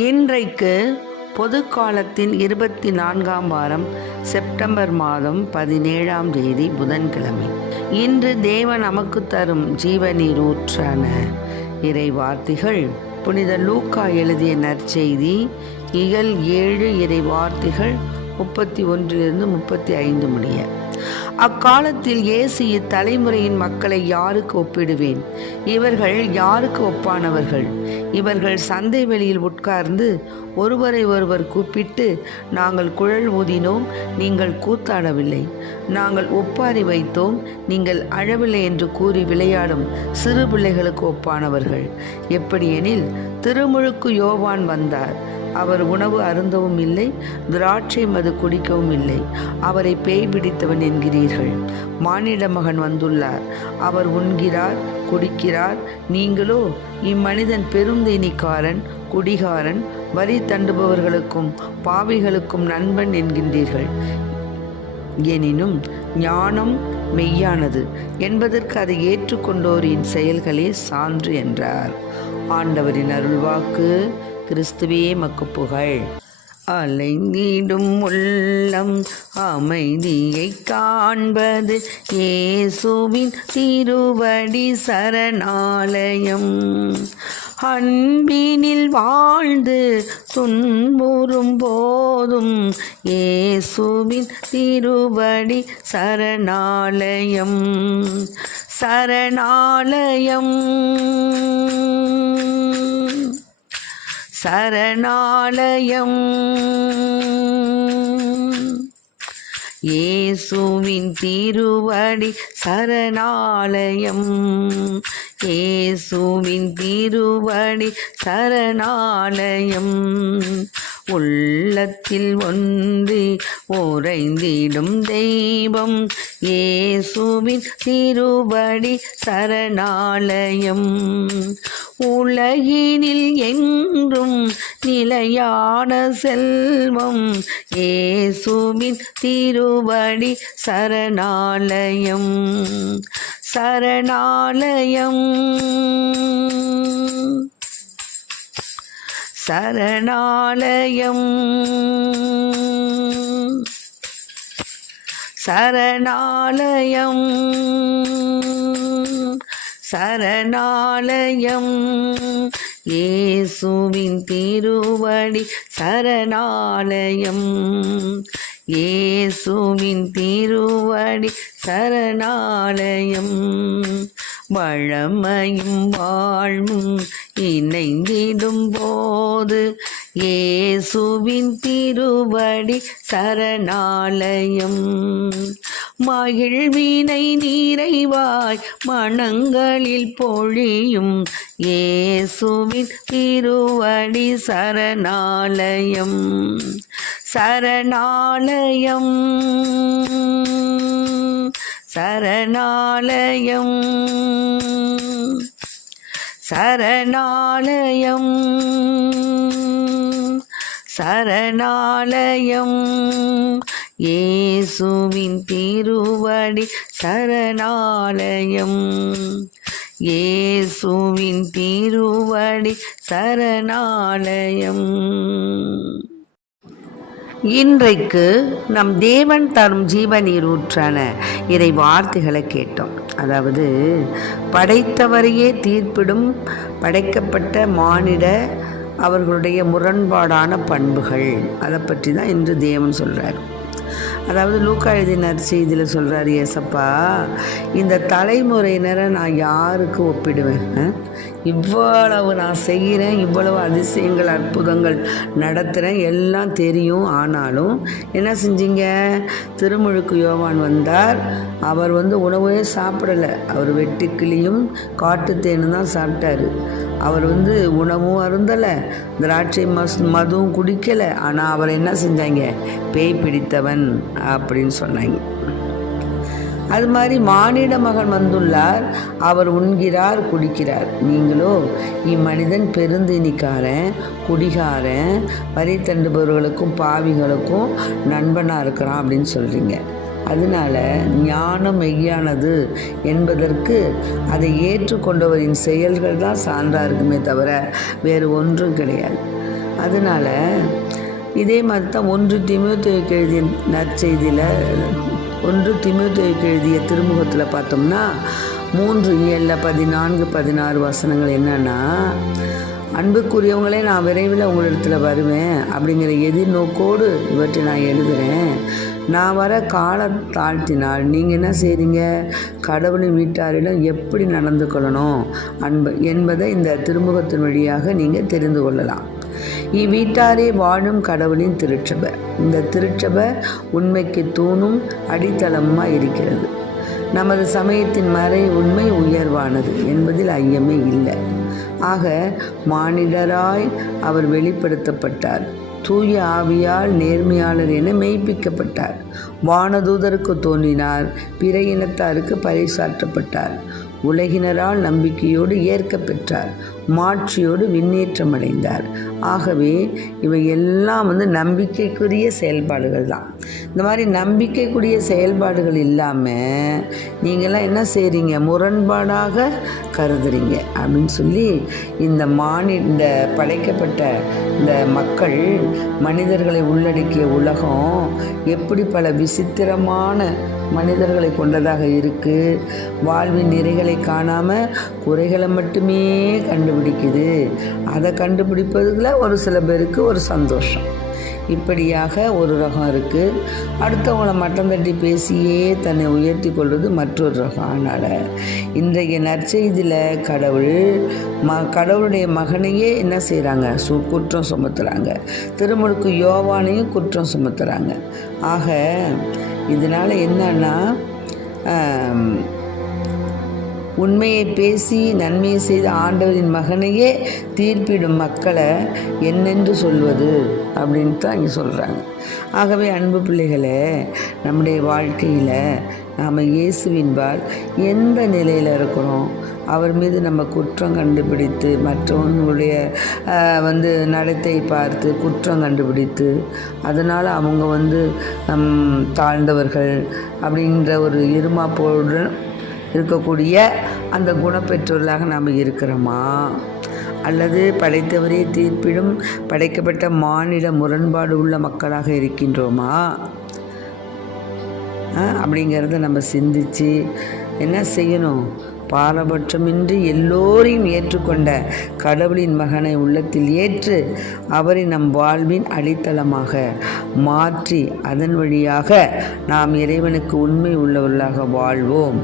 இன்றைக்கு பொது காலத்தின் 24ஆம் வாரம் செப்டம்பர் மாதம் 17ஆம் தேதி புதன்கிழமை. இன்று தேவன் நமக்கு தரும் ஜீவநீரூற்றான இறை வார்த்தைகள் புனித லூக்கா எழுதிய நற்செய்தி இயல் 7 இறை வார்த்தைகள் 31 35 முடிய. அக்காலத்தில் இயேசு இத்தலைமுறையின் மக்களை யாருக்கு ஒப்பிடுவேன்? இவர்கள் யாருக்கு ஒப்பானவர்கள்? இவர்கள் சந்தை வெளியில் உட்கார்ந்து ஒருவரை ஒருவர் கூப்பிட்டு, நாங்கள் குழல் ஊதினோம், நீங்கள் கூத்தாடவில்லை, நாங்கள் ஒப்பாரி வைத்தோம், நீங்கள் அழவில்லை என்று கூறி விளையாடும் சிறு பிள்ளைகளுக்கு ஒப்பானவர்கள். எப்படியெனில் திருமுழுக்கு யோவான் வந்தார். அவர் உணவு அருந்தவும் இல்லை, திராட்சை மது குடிக்கவும் இல்லை. அவரை பேய் பிடித்தவன் என்கிறீர்கள். மானிட மகன் வந்துள்ளார். அவர் உண்கிறார், குடிக்கிறார். நீங்களோ இம்மனிதன் பெருந்தேனிக்காரன், குடிகாரன், வரி தண்டுபவர்களுக்கும் பாவிகளுக்கும் நண்பன் என்கின்றீர்கள். எனினும் ஞானம் மெய்யானது என்பதற்கு அதை ஏற்றுக்கொண்டோரின் செயல்களே சான்று என்றார். ஆண்டவரின் அருள்வாக்கு. கிறிஸ்துவே மக்கு புகழ். அலைந்திடும் உள்ளம் அமைதியை காண்பது இயேசுவின் திருவடி சரணாலயம். அன்பினில் வாழ்ந்து துன்புறும் போதும் இயேசுவின் திருவடி சரணாலயம். சரணாலயம் சரணாலயம். இயேசுவின் திருவடி சரணாலயம். இயேசுவின் திருவடி சரணாலயம். உள்ளத்தில் ஒன்றி உறைந்திடும் தெய்வம் இயேசுவின் திருவடி சரணாலயம். உலகினில் என்றும் நிலையான செல்வம் இயேசுவின் திருவடி சரணாலயம். சரணாலயம் சரணாலயம் சரணாலயம் சரணாலயம். இயேசுவின் திருவடி சரணாலயம். இயேசுவின் திருவடி சரணாலயம். வழமையும் வாழ்வும் இணைந்திடும் போது இயேசுவின் திருவடி சரணாலயம். மகிழ்வினை நிறைவாய் மனங்களில் பொழியும் இயேசுவின் திருவடி சரணாலயம். சரணாலயம் சரணாலயம் சரணாலயம் சரணாலயம். இயேசுவின் திருவடி சரணாலயம். இயேசுவின் திருவடி சரணாலயம். இன்றைக்கு நம் தேவன் தரும் ஜீவநீரூற்றான இறை வார்த்தைகளை கேட்டோம். அதாவது படைத்தவரையே தீர்ப்பிடும் படைக்கப்பட்ட மானிட அவர்களுடைய முரண்பாடான பண்புகள், அதை பற்றி தான் இன்று தேவன் சொல்கிறார். அதாவது லூக்கா எழுதிய நற்செய்தியில் சொல்கிறார், ஏசப்பா இந்த தலைமுறையினரை நான் யாருக்கு ஒப்பிடுவேன்? இவ்வளவு நான் செய்கிறேன், இவ்வளவு அதிசயங்கள் அற்புதங்கள் நடத்துகிறேன், எல்லாம் தெரியும். ஆனாலும் என்ன செஞ்சீங்க? திருமுழுக்கு யோவான் வந்தார். அவர் உணவே சாப்பிடலை. அவர் வெட்டுக்கிளியும் காட்டுத்தேனும் தான் சாப்பிட்டாரு. அவர் உணவும் அருந்தலை, திராட்சை மதுவும் குடிக்கலை. ஆனால் அவர் என்ன செஞ்சாங்க? பேய் பிடித்தவன் அப்படின்னு சொன்னாங்க. அது மாதிரி மானிட மகன் வந்துள்ளார். அவர் உண்கிறார், குடிக்கிறார். நீங்களோ இம்மனிதன் பெருந்தினிக்காரன், குடிகாரன், வரி தண்டுபவர்களுக்கும் பாவிகளுக்கும் நண்பனாக இருக்கிறான் அப்படின்னு சொல்கிறீங்க. அதனால ஞானம் மெய்யானது என்பதற்கு அதை ஏற்றுக்கொண்டவரின் செயல்கள் தான் சான்றாக இருக்குமே தவிர வேறு ஒன்றும் கிடையாது. அதனால் இதே மாதிரி தான் 1 தீமோத்தேயுக்கு எழுதிய நற்செய்தியில் 1 தீமோத்தேயுக்கு எழுதிய திருமுகத்தில் பார்த்தோம்னா 3:14-16 வசனங்கள் என்னன்னா, அன்புக்குரியவங்களே, நான் விரைவில் உங்களிடத்தில் வருவேன் அப்படிங்கிற எதிர்நோக்கோடு இவற்றை நான் எழுதுகிறேன். நான் வர காலம் தாழ்த்தினால் நீங்கள் என்ன செய்கிறீங்க, கடவுளின் வீட்டாரிடம் எப்படி நடந்து கொள்ளணும் என்பதை இந்த திருமுகத்தின் வழியாக நீங்கள் தெரிந்து கொள்ளலாம். இவ்வீட்டாரே வாழும் கடவுளின் திருச்சபை. இந்த திருச்சபை உண்மைக்கு தூணும் அடித்தளமாக இருக்கிறது. நமது சமயத்தின் மறை உண்மை உயர்வானது என்பதில் ஐயமே இல்லை. ஆக மானிடராய் அவர் வெளிப்படுத்தப்பட்டார். தூய ஆவியால் நேர்மையாளர் என மெய்ப்பிக்கப்பட்டார். வானதூதருக்கு தோன்றினார். பிற இனத்தாருக்கு பறைசாற்றப்பட்டார். உலகினரால் நம்பிக்கையோடு ஏற்க பெற்றார். மாட்சியோடு விண்ணேற்றம் அடைந்தார். ஆகவே இவை எல்லாம் நம்பிக்கைக்குரிய செயல்பாடுகள் தான். இந்த மாதிரி நம்பிக்கைக்குரிய செயல்பாடுகள் இல்லாமல் நீங்களாம் என்ன செய்கிறீங்க, முரண்பாடாக கருதுறீங்க அப்படின்னு சொல்லி இந்த படைக்கப்பட்ட இந்த மக்கள், மனிதர்களை உள்ளடக்கிய உலகம் எப்படி பல விசித்திரமான மனிதர்களை கொண்டதாக இருக்குது. வாழ்வின் நிறைகளை காணாமல் குறைகளை மட்டுமே கண்டுபிடிக்குது. அதை கண்டுபிடிப்பதில் ஒரு சில பேருக்கு ஒரு சந்தோஷம். இப்படியாக ஒரு ரகம் இருக்குது. அடுத்தவங்களை மட்டம் தட்டி பேசியே தன்னை உயர்த்தி கொள்வது மற்றொரு ரகம். அதனால் இன்றைய நற்செய்தியில் கடவுளுடைய மகனையே என்ன செய்கிறாங்க, குற்றம் சுமத்துகிறாங்க. திருமுழுக்கு யோவானையும் குற்றம் சுமத்துகிறாங்க. ஆக இதனால் என்னன்னா, உண்மையை பேசி நன்மையை செய்த ஆண்டவரின் மகனையே தீர்ப்பிடும் மக்களை என்னென்று சொல்வது அப்படின்னு தான் இங்கே சொல்கிறாங்க. ஆகவே அன்பு பிள்ளைகளே, நம்முடைய வாழ்க்கையில் நாம் இயேசுவின்பால் எந்த நிலையில் இருக்கிறோம், அவர் மீது நம்ம குற்றம் கண்டுபிடித்து மற்றவங்களுடைய நடத்தை பார்த்து குற்றம் கண்டுபிடித்து அதனால் அவங்க தாழ்ந்தவர்கள் அப்படின்ற ஒரு இருமாப்போடு இருக்கக்கூடிய அந்த குணப்பெற்றோர்களாக நாம் இருக்கிறோமா, அல்லது படைத்தவரே தீர்ப்பிடும் படைக்கப்பட்ட மானிட முரண்பாடு உள்ள மக்களாக இருக்கின்றோமா அப்படிங்கிறத நம்ம சிந்தித்து என்ன செய்யணும், பாரபட்சமின்றி எல்லோரையும் ஏற்றுக்கொண்ட கடவுளின் மகனை உள்ளத்தில் ஏற்று அவரை நம் வாழ்வின் அடித்தளமாக மாற்றி அதன் வழியாக நாம் இறைவனுக்கு உண்மை உள்ளவர்களாக வாழ்வோம்.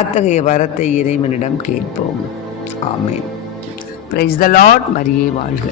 அத்தகைய வரத்தை இறைவனிடம் கேட்போம். ஆமேன். Praise the Lord. மரியே வாழ்க.